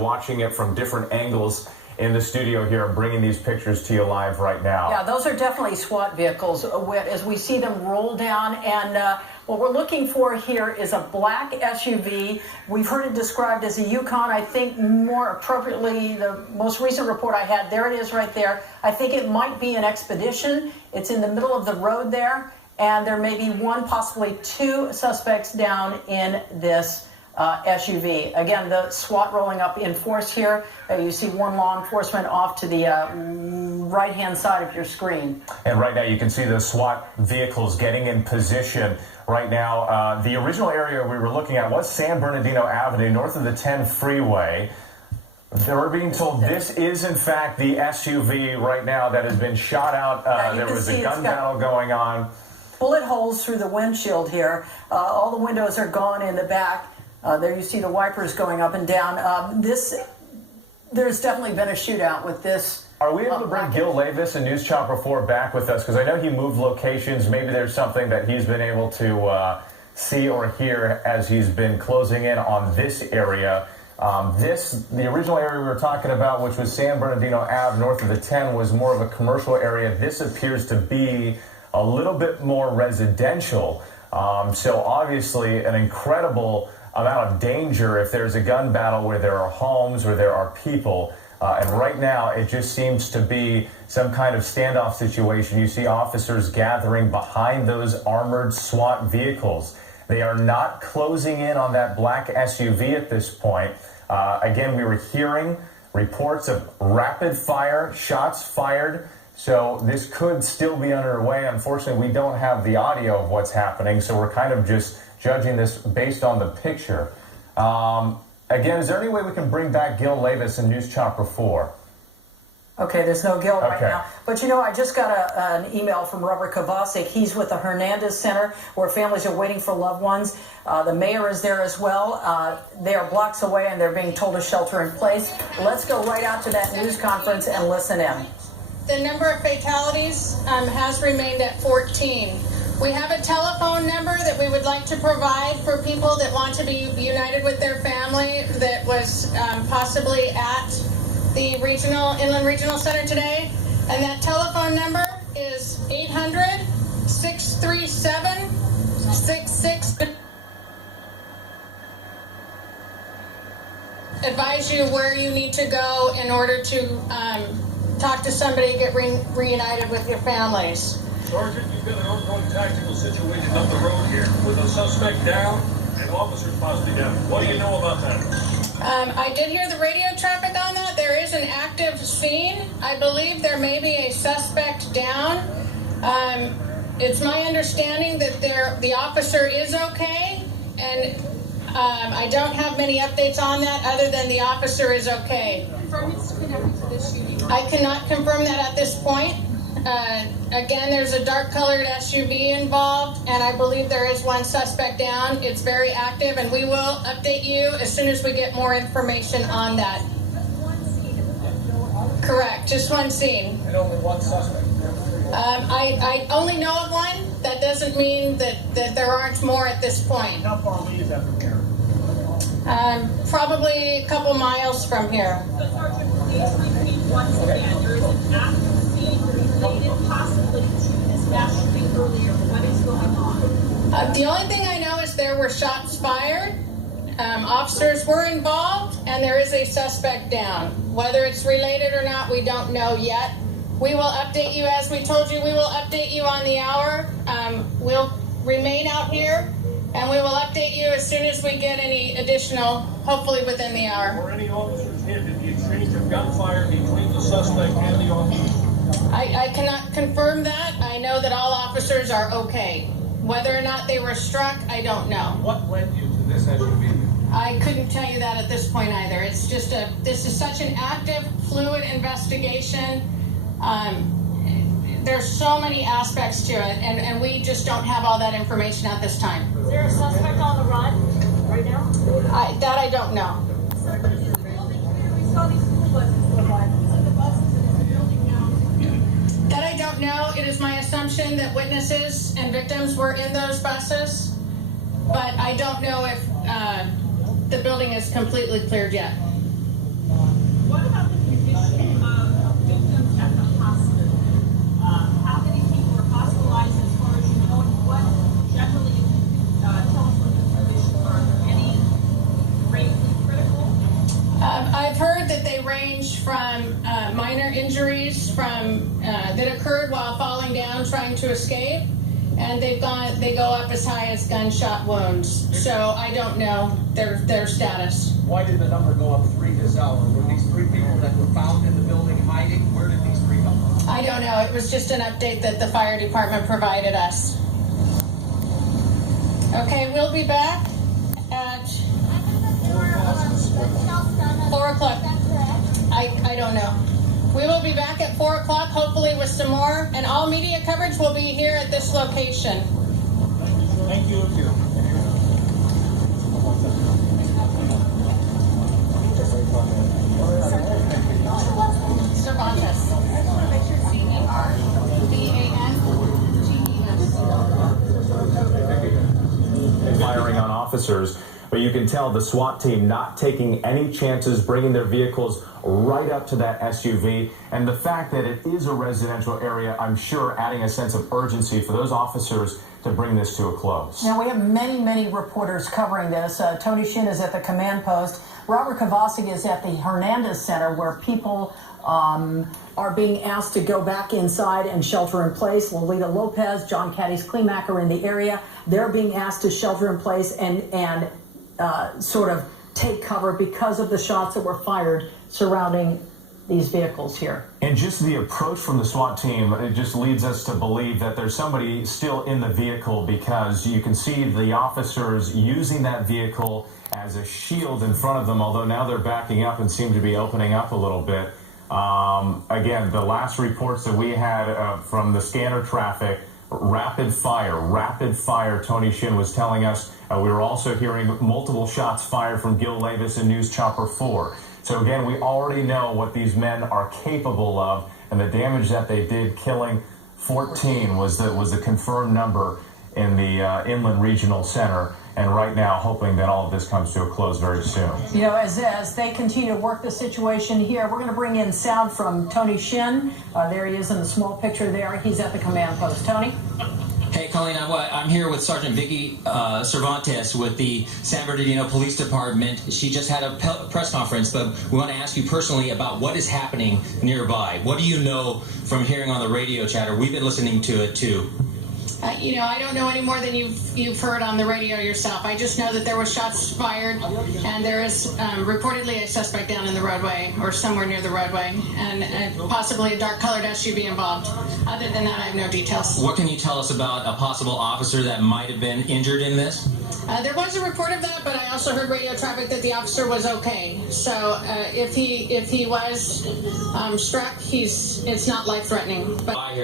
Watching it from different angles in the studio here and bringing these pictures to you live right now. Yeah, those are definitely SWAT vehicles as we see them roll down. And what we're looking for here is a black SUV. We've heard it described as a Yukon. I think more appropriately, the most recent report I had, there it is right there. I think it might be an Expedition. It's in the middle of the road there. And there may be one, possibly two suspects down in this SUV. Again, the SWAT rolling up in force here. You see one law enforcement off to the right-hand side of your screen. And right now you can see the SWAT vehicles getting in position right now. The original area we were looking at was San Bernardino Avenue, north of the 10 freeway. We're being told this is, in fact, the SUV right now that has been shot out. There was a gun battle going on. Bullet holes through the windshield here. All the windows are gone in the back. There you see the wipers going up and down. There's definitely been a shootout with this. Are we able to bring Gil Levis and News Chopper 4 back with us? Because I know he moved locations. Maybe there's something that he's been able to see or hear as he's been closing in on this area. The original area we were talking about, which was San Bernardino Ave, north of the 10, was more of a commercial area. This appears to be a little bit more residential. So obviously an incredible amount of danger if there's a gun battle where there are homes, where there are people. And right now, it just seems to be some kind of standoff situation. You see officers gathering behind those armored SWAT vehicles. They are not closing in on that black SUV at this point. Again, we were hearing reports of rapid fire, shots fired. So this could still be underway. Unfortunately, we don't have the audio of what's happening, so we're kind of just judging this based on the picture. Again, is there any way we can bring back Gil Levis and News Chopper 4? Okay, there's no Gil right now. But you know, I just got an email from Robert Kovacic. He's with the Hernandez Center where families are waiting for loved ones. The mayor is there as well. They are blocks away and they're being told to shelter in place. Let's go right out to that news conference and listen in. The number of fatalities has remained at 14. We have a telephone number that we would like to provide for people that want to be united with their family that was possibly at the Inland Regional Center today. And that telephone number is 800-637-66. Advise you where you need to go in order to talk to somebody, get reunited with your families. Sergeant, you've got an ongoing tactical situation up the road here with a suspect down and officers possibly down. What do you know about that? I did hear the radio traffic on that. There is an active scene. I believe there may be a suspect down. It's my understanding that the officer is okay, and I don't have many updates on that other than the officer is okay. Confirm it's connected to this shooting. I cannot confirm that at this point. Again, there's a dark-colored SUV involved, and I believe there is one suspect down. It's very active, and we will update you as soon as we get more information on that. Correct, just one scene. And only one suspect. I only know of one. That doesn't mean that there aren't more at this point. How far away is that from here? Probably a couple miles from here. So, Sergeant, please repeat once again. There is an active scene related possibly to this mass shooting earlier. What is going on? The only thing I know is there were shots fired. Officers were involved, and there is a suspect down. Whether it's related or not, we don't know yet. We will update you, as we told you, we will update you on the hour. We'll remain out here, and we will update you as soon as we get any additional, hopefully within the hour. Were any officers hit in the exchange of gunfire between the suspect and the officer? I cannot confirm that. I know that all officers are okay. Whether or not they were struck, I don't know. What led you to this SUV? I couldn't tell you that at this point either. It's just this is such an active, fluid investigation. There's so many aspects to it, and we just don't have all that information at this time. Is there a suspect on the run right now? That I don't know. We saw these school buses go by. The buses in the building now. That I don't know. It is my assumption that witnesses and victims were in those buses, but I don't know if the building is completely cleared yet. I've heard that they range from minor injuries that occurred while falling down trying to escape, and they go up as high as gunshot wounds. So I don't know their status. Why did the number go up 3 this hour? Were these 3 people that were found in the building hiding? Where did these 3 come from? I don't know. It was just an update that the fire department provided us. Okay, we'll be back at 4 o'clock. I don't know. We will be back at 4 o'clock, hopefully with some more, and all media coverage will be here at this location. Thank you. Cervantes. C-E-R-V-A-N-G-E-S. Firing on officers, but you can tell the SWAT team not taking any chances, bringing their vehicles right up to that SUV, and the fact that it is a residential area, I'm sure adding a sense of urgency for those officers to bring this to a close. Now, we have many reporters covering this. Tony Shin is at the command post. Robert Kovacic is at the Hernandez Center, where people are being asked to go back inside and shelter in place. Lolita Lopez, John Caddy's Klimak are in the area. They're being asked to shelter in place and sort of take cover because of the shots that were fired surrounding these vehicles here. And just the approach from the SWAT team, it just leads us to believe that there's somebody still in the vehicle, because you can see the officers using that vehicle as a shield in front of them, although now they're backing up and seem to be opening up a little bit. Again, the last reports that we had from the scanner traffic, rapid fire, Tony Shin was telling us. We were also hearing multiple shots fired from Gil Levis and News Chopper 4. So again, we already know what these men are capable of, and the damage that they did, killing 14 was the confirmed number in the Inland Regional Center. And right now, hoping that all of this comes to a close very soon. You know, as they continue to work the situation here, we're going to bring in sound from Tony Shin. There he is in the small picture there. He's at the command post. Tony? Hey, Colleen, I'm here with Sergeant Vicky Cervantes with the San Bernardino Police Department. She just had a press conference, but we want to ask you personally about what is happening nearby. What do you know from hearing on the radio chatter? We've been listening to it, too. I don't know any more than you've heard on the radio yourself. I just know that there were shots fired, and there is reportedly a suspect down in the roadway or somewhere near the roadway, and possibly a dark-colored SUV involved. Other than that, I have no details. What can you tell us about a possible officer that might have been injured in this? There was a report of that, but I also heard radio traffic that the officer was okay. So if he was struck, it's not life-threatening. But